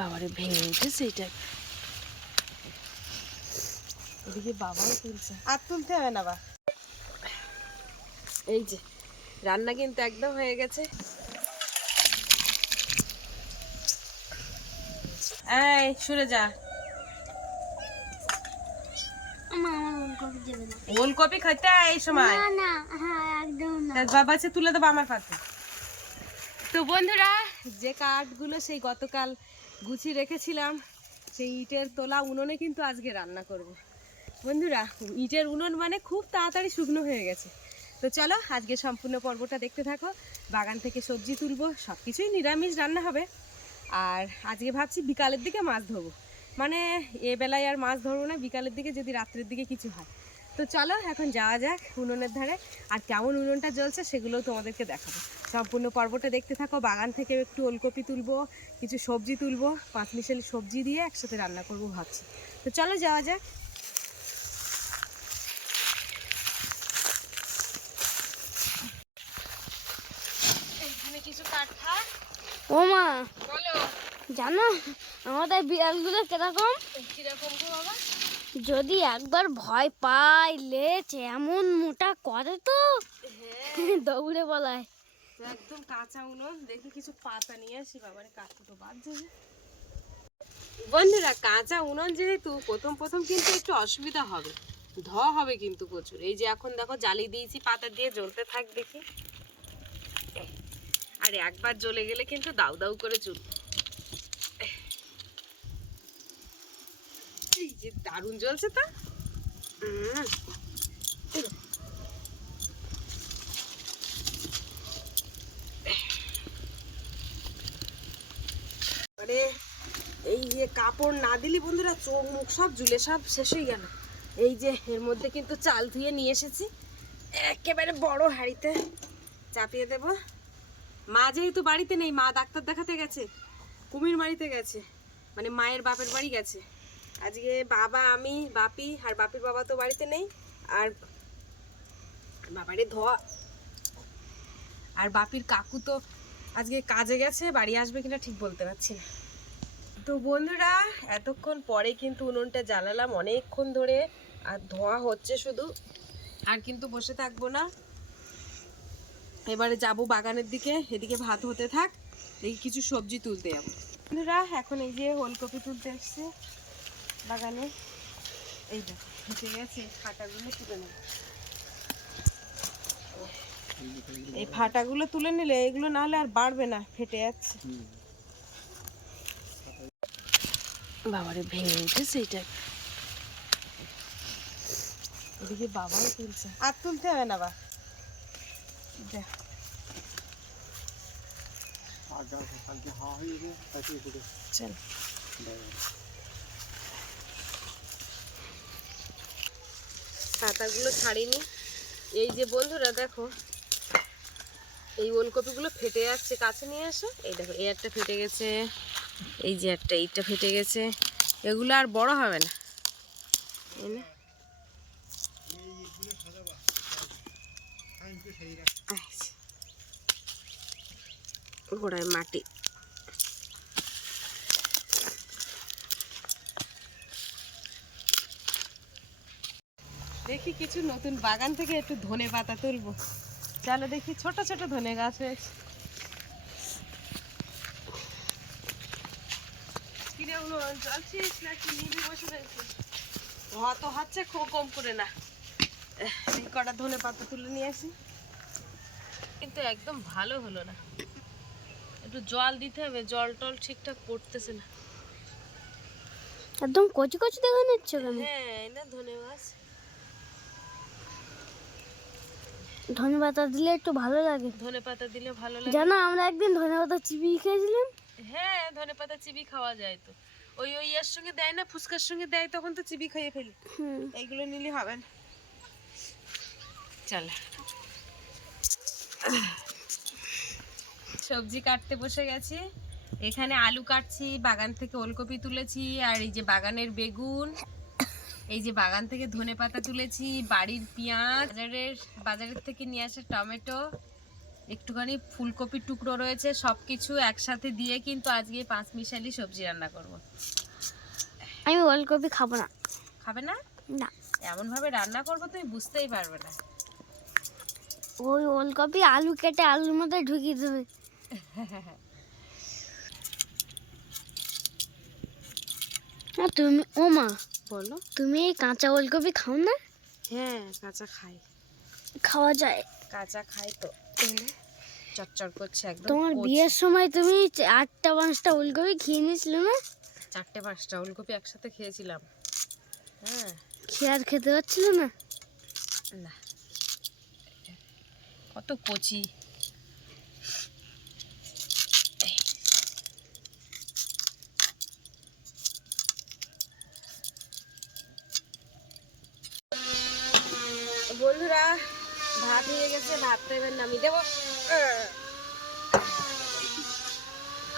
বাবারে ভেঙে উঠেছে এটা। এদিকে বাবাও তুলছে, আর তুলতে হবে না বা। এই যে রান্না কিন্তু একদম হয়ে গেছে। এই সরে যা, ওলকপি খাইতে এই সময় বাবা তুলে দেবো আমার পাতে। তো বন্ধুরা, যে কাঠগুলো সেই গতকাল গুছিয়ে রেখেছিলাম, সেই ইটের তোলা উনুনে কিন্তু আজকে রান্না করব। বন্ধুরা, ইটের উনুন মানে খুব তাড়াতাড়ি শুকনো হয়ে গেছে। তো চলো আজকে সম্পূর্ণ পর্বটা দেখতে থাকো। বাগান থেকে সবজি তুলবো, সব কিছুই নিরামিষ রান্না হবে। আর আজকে ভাবছি বিকালের দিকে মাছ ধরবো, মানে এ বেলায় আর মাছ ধরবো না, বিকালের দিকে যদি রাত্রের দিকে কিছু হয়। তো চলো এখন যাওয়া যাক উনুনের ধারে, আর কেমন উনুনটা জ্বলছে সেগুলোও তোমাদেরকে দেখাবো। সম্পূর্ণ পর্বটা দেখতে থাকো। বাগান থেকে একটু ওলকপি তুলবো, কিছু সবজি তুলবো, পাঁচমিশালি সবজি দিয়ে একসাথে রান্না করবো ভাবছি। তো চলো যাওয়া যাক। এইখানে কিছু কাঠা। ও মা, বলো। জানো আমাদের বিড়ালগুলো কিরকম? কিরকম গো বাবা? যদি একবার ভয় পায় লেজ এমন মোটা করে তো দৌড়ে বলায়। একদম কাঁচা উনুন, দেখি কিছু পাতা নিয়ে আসি। বাবার কাঠটা তো বাদ যাবে। বন্ধুরা, কাঁচা উনুন যেহেতু প্রথম প্রথম কিন্তু একটু অসুবিধা হবে, ধোয়া হবে কিন্তু প্রচুর। এই যে এখন দেখো জ্বালিয়ে দিয়েছি, পাতা দিয়ে জ্বলতে থাক দেখি। আর একবার জ্বলে গেলে কিন্তু দাউ দাউ করে চুল। এই যে দারুণ জ্বলছে তো। মানে এই যে কাপড় না দিলি বন্ধুরা, চোখ মুখ সব ঝুলে সব শেষ হয়ে গেল। এই যে এর মধ্যে কিন্তু চাল ধুয়ে নিয়ে এসেছি, একেবারে বড় হাঁড়িতে চাপিয়ে দেব। মা যেহেতু বাড়িতে নেই, মা ডাক্তার দেখাতে গেছে, কুমির মারিতে গেছে, মানে মায়ের বাপের বাড়ি গেছে। আজকে বাবা, আমি, বাপি আর বাপির বাবা তো বাড়িতে নেই। আর বাবারে ধোয়া, আর বাপির কাকু তো আজকে কাজে গেছে, বাড়ি আসবে কিনা ঠিক বলতে পারছি না। তো বন্ধুরা, এতক্ষণ পরে কিন্তু উনুনটা জ্বালালাম অনেকক্ষণ ধরে, আর ধোয়া হচ্ছে শুধু। আর কিন্তু বসে থাকবো না, এবারে যাব বাগানের দিকে। এদিকে ভাত হতে থাক, দেখি কিছু সবজি তুলতে যাবো। বন্ধুরা, এখন এই যে ওলকপি তুলতে এসছে বাগানে। এই দেখো হেঁটে গেছে, ফাটাগুলো তুলে নেব। এই ফাটাগুলো তুলে নিলে এগুলো না হলে আর বাড়বে না, ফেটে যাচ্ছে। বাবারে ভেঙে উঠেছে এটা। এদিকে বাবাও তুলছে, আর তুলতে হবে না বা। দেখ চল, পাতাগুলো ছাড়িনি। এই যে বন্ধুরা দেখো, এই ওলকপিগুলো ফেটে যাচ্ছে, কাছে নিয়ে আসো। এই দেখো এই একটা ফেটে গেছে, এই যে একটা, এইটা ফেটে গেছে। এগুলো আর বড় হবে না। গোড়ায় মাটি। দেখি কিছু নতুন বাগান থেকে একটু ধনে পাতা তুলবো। চলো দেখি, ছোট ছোট ধনে গাছ হয়েছে। কিরে জলছিস নাকি নিবি বসে রয়েছিস? ধোয়া তো হচ্ছে, খুব কম করে না। এই কটা ধনে পাতা তুলে নিয়ে আসি। কিন্তু একদম ভালো হলো না, একটু জল দিতে হবে, জল টল ঠিকঠাক পড়তেছে না। একদম কচি কচি দেখা যাচ্ছে কেন? হ্যাঁ, না ধনে গাছ। ধনে পাতা দিলে একটু ভালো লাগে। ধনে পাতা দিলে ভালো লাগে। জানো আমরা একদিন ধনে পাতা চিবিয়ে খেয়েছিলাম। হ্যাঁ, ধনে পাতা চিবি খাওয়া যায় তো। ওই ওই এর সঙ্গে দেয় না, ফুচকার সঙ্গে দেয়, তখন তো চিবি খাইয়ে ফেলি। এইগুলো নিলে হবে না। চল, সবজি কাটতে বসে গেছি। এখানে আলু কাটছি, বাগান থেকে ওলকপি তুলেছি, আর এই যে বাগানের বেগুন, এই যে বাগান থেকে ধনেপাতা তুলেছি, বাড়ির পেঁয়াজ, বাজারের থেকে নিয়ে আসা টমেটো, একটুখানি ফুলকপির টুকরো রয়েছে, সব কিছু একসাথে দিয়ে কিন্তু আজকে 5 মিশালি সবজি রান্না করব। আমি ওলকপি খাবো না। খাবে না? না, এমনভাবে রান্না করবো তুমি বুঝতেই পারবে না। ওই ওলকপি আলু কেটে আলুর মধ্যে ঢুকিয়ে দেবে। তুমি ও মা, বলো। তুমি এই কাঁচা ওলকপি খাও না? হ্যাঁ, কাঁচা খাই। খাওয়া যায়? কাঁচা খাই তো। চটচট করছে একদম। তোমার বিয়ের সময় তুমি 8টা-5টা ওলকপি খেয়ে নিয়েছিলে না? 4টে-5টা ওলকপি একসাথে খেয়েছিলাম। হ্যাঁ। খেয়ে আর খেতে পারছিল না? না, কত কচি। বন্ধুরা, ভাত হয়ে গেছে, ভাতটা এবার নামিয়ে দেবো।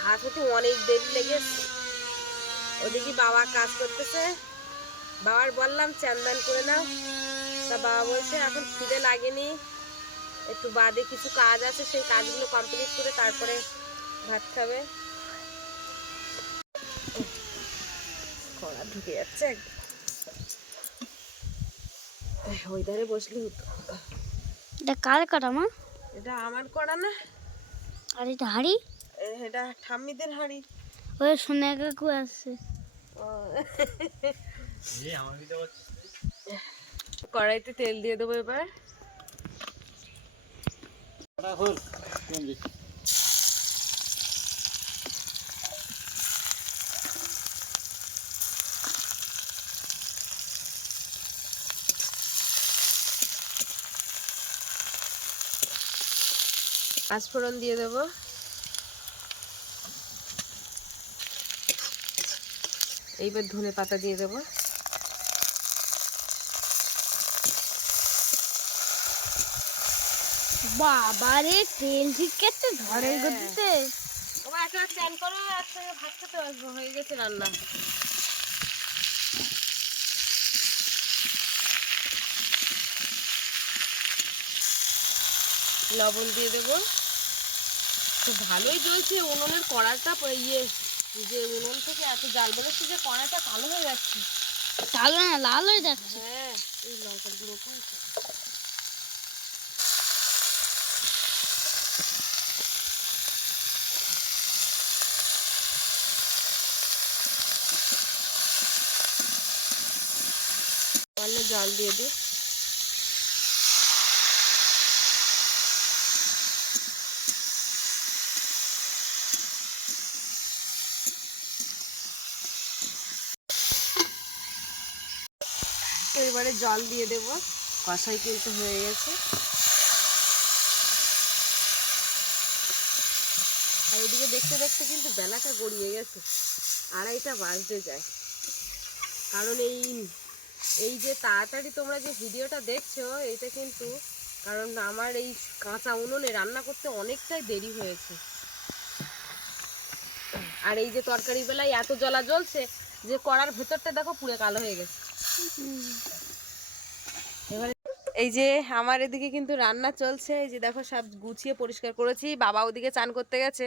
ভাত হতে অনেক দেরি লেগেছে। ওদিকে বাবা কাজ করতেছে, বাবার বললাম চান করে নাও, তা বাবা বলছে এখন খিদে লাগেনি, একটু বাদে কিছু কাজ আছে, সেই কাজগুলো কমপ্লিট করে তারপরে ভাত খাবে। কড়া ঢুকে যাচ্ছে, ওই ধারে বসলে হতো। এটা কার করা মা? এটা আমার কড়া না। আর এটা হাঁড়ি? এটা ঠাম্মিদের হাঁড়ি। ওই সোনা কাকু আসছে। কড়াইতে তেল দিয়ে দেবো এবার। পাঁচফোড়ন দিয়ে দেবো। এইবার ধনে পাতা দিয়ে দেবো। বাবারে তেল ঠিক কেটে ঝড়ের গতিতে। তোমার একটা চান করো, একসঙ্গে ভাত খেতে আসবো, হয়ে গেছে রান্না। লবণ দিয়ে দেবো। তো ভালোই জ্বলছে, উনুনের কড়াটা যে উনুন থেকে এত জাল বেরোচ্ছে যে কড়াটা কালো হয়ে যাচ্ছে। কালো না, লাল হয়ে যাচ্ছে। হ্যাঁ, এই লঙ্কার গুঁড়ো করেছে। জল দিয়ে দিই। এবারে জল দিয়ে দেবো, কষাই কিন্তু হয়ে গেছে। আর এদিকে দেখতে দেখতে কিন্তু বেলাটা গড়িয়ে গেছে, 2:30টা বাজতে যায়। কারণ এই যে তাড়াতাড়ি তোমরা যে ভিডিওটা দেখছো, এটা কিন্তু কারণ আমার এই কাঁচা উনুনে রান্না করতে অনেকটাই দেরি হয়েছে। আর এই যে তরকারি বেলায় এত জ্বলা জ্বলছে যে কড়ার ভেতরটা দেখো পুরো কালো হয়ে গেছে। এবারে এই যে আমার এদিকে কিন্তু রান্না চলছে, এই যে দেখো সব গুছিয়ে পরিষ্কার করেছি, বাবা ওদিকে চান করতে গেছে।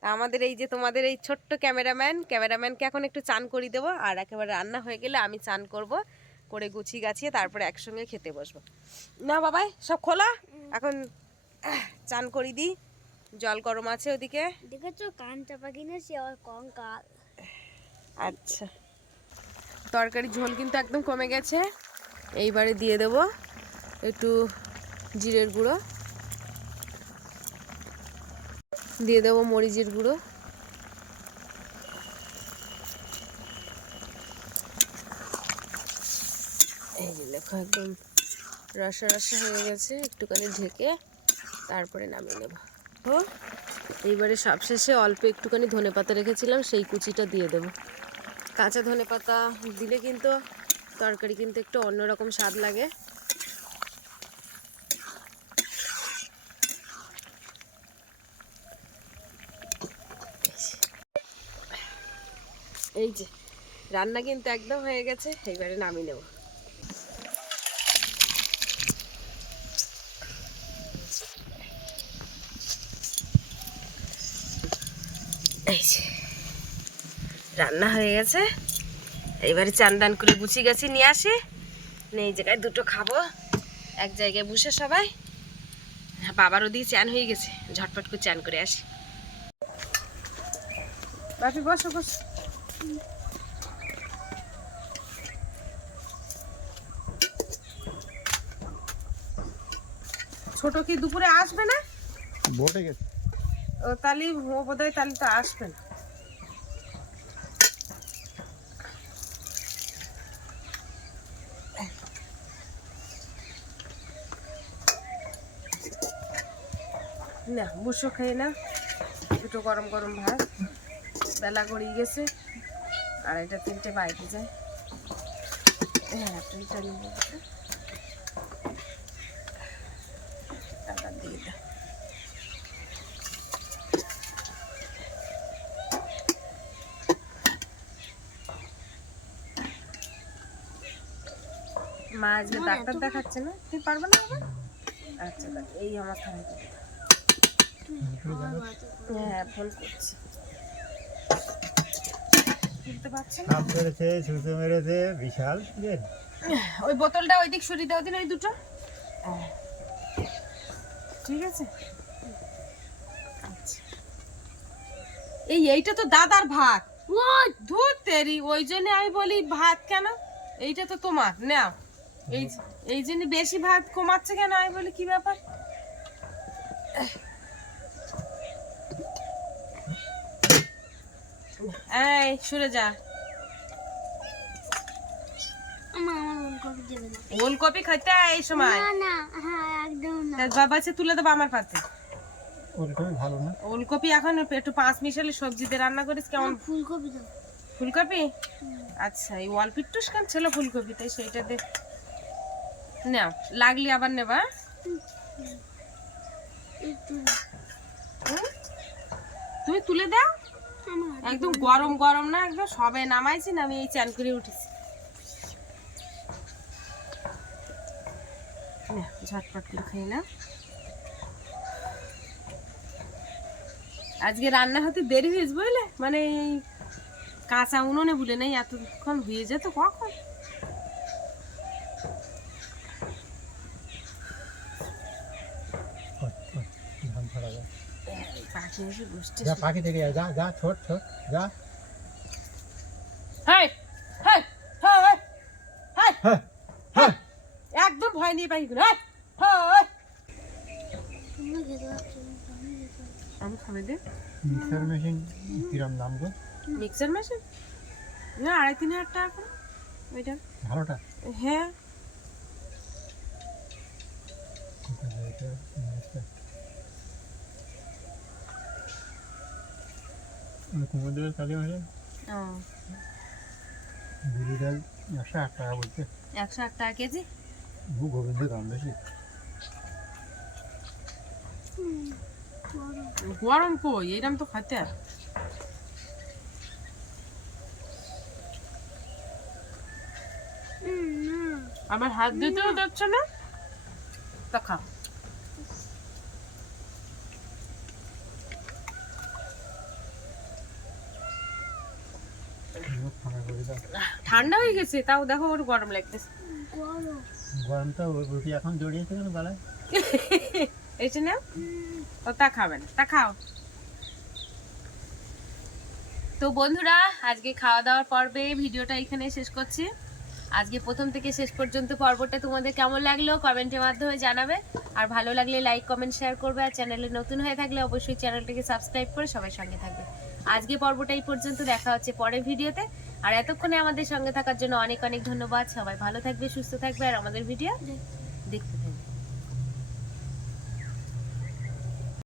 তা আমাদের এই যে তোমাদের এই ছোট্ট ক্যামেরাম্যানকে এখন একটু চান করিয়ে দেবো, আর একেবারে রান্না হয়ে গেলে আমি চান করব, করে গুছিয়ে গাছিয়ে তারপরে একসঙ্গে খেতে বসবো। না বাবাই সব খোলা, এখন চান করি দিই। জল গরম আছে ওদিকে, দেখেছো কান চাপা কিনেছি আর কঙ্কাল। আচ্ছা, তরকারি ঝোল কিন্তু একদম কমে গেছে। এইবারে দিয়ে দেব একটু জিরের গুঁড়ো, দিয়ে দেবো মরিচের গুঁড়ো, এই যে দেখো একদম রসা রসা হয়ে গেছে, একটুখানি ঢেকে তারপরে নামিয়ে নেব। তো এইবারে সবশেষে অল্প একটুখানি ধনেপাতা রেখেছিলাম, সেই কুচিটা দিয়ে দেব। কাঁচা ধনেপাতা দিলে কিন্তু তরকারি কিন্তু একটু অন্যরকম স্বাদ লাগে। এই যে রান্না কিন্তু একদম হয়ে গেছে, এইবারে নামিয়ে নেব। এই যে রান্না হয়ে গেছে, এইবারে চান দান করে গুছি গেছি নিয়ে আসি, এই জায়গায় দুটো খাবো এক জায়গায় বসে সবাই। বাবারও দিয়ে চান হয়ে গেছে, ঝটপট করে চান করে আসি। বাপি বসো বসো। ছোট কি দুপুরে আসবে না? বটে গেছে। ও তাহলে ও বোধহয় তাহলে তো আসবে না। না বসো খেয়ে না, দুটো গরম গরম ভাত, বেলা গড়িয়ে গেছে, আর এটা 3টে বাইরে যায়। হ্যাঁ তুইটা নিয়ে টাকা দিয়ে দাও। মা আজকে ডাক্তার দেখাচ্ছে না, তুই পারবে না বাবা? আচ্ছা দেখ এই আমার খারাপ। হ্যাঁ ফোন করছি, তুলতে পারছে না। সাপ মেরেছে, ছুঁচো মেরেছে, বিশাল রেড। ওই বোতলটা ওই দিক সরিয়ে দাও দিন, ওই দুটো। ঠিক আছে আচ্ছা। এইটা তো দাদার ভাত, ধুর তেরি, ওই জন্য আমি বলি ভাত কেন, এইটা তো তোমার নাও। এই জন্য বেশি ভাত কমাচ্ছে কেন, আমি বলি কি ব্যাপার। এই সরে যা। ওলকপি খাইতে এই সময় বাবা আছে, তুলে দেবো আমার পাতে। ওলকপি ভালো না। ওলকপি এখন একটু 5 মিশালি সবজিতে রান্না করিস কেমন। ফুলকপি দাও। ফুলকপি আচ্ছা, এই অল্প একটু কেন ছিল ফুলকপি, তাই সেইটা দে নাও, লাগলি আবার নেবা। তুমি তুলে দাও, একদম গরম গরম না, একদম সবে নামাইছি না, আমি এই চান করে উঠেছি। ঝটপট করে খাই না, আজকে রান্না হতে দেরি হয়েছে বুঝলে, মানে এই কাঁচা উনুনে ভুলে নেই, এতক্ষণ হয়ে যেত কখন। পাখি এসে বসছে। যা পাখি থেকে যা যা, ছোট ছোট যা। একদম ভয় নিয়ে পাখি গুলো, আমি খাবে দে। মিক্সার মেশিন কিরম দাম গো? মিক্সার মেশিন না 2,500 টাকা করে ওইটা। ভালোটা? হ্যাঁ কুমোদের কালী হলে বিড়ি ডাল 108 টাকা বলছে। 108 টাকা কেজি। গোবিন্দ দাম বেশি। গরম কই, এরকম তো খাইতে আমার হাত দিতেও যাচ্ছে না, তা খা। ঠান্ডা হয়ে গেছে, তাও দেখো ওর গরম লাগতেছে। গরমটা রুটি এখন জড়িয়েছে কেন গলায়? এইটা না ও, তা খাবে না, তা খাও। তো বন্ধুরা আজকে খাওয়া দাওয়ার পর্বে ভিডিওটা এখানে শেষ করছি। আজকে প্রথম থেকে শেষ পর্যন্ত পর্বটা তোমাদের কেমন লাগলো কমেন্টের মাধ্যমে জানাবে, আর ভালো লাগলে লাইক কমেন্ট শেয়ার করবে, আর চ্যানেলে নতুন হয়ে থাকলে অবশ্যই চ্যানেলটাকে সাবস্ক্রাইব করে সবাই সঙ্গে থাকবে। আজকে পর্বটা এই পর্যন্ত, দেখা হচ্ছে পরের ভিডিওতে। আর এতক্ষণে আমাদের সঙ্গে থাকার জন্য অনেক অনেক ধন্যবাদ। সবাই ভালো থাকবে, সুস্থ থাকবে, আর আমাদের ভিডিও দেখতে থাকবে।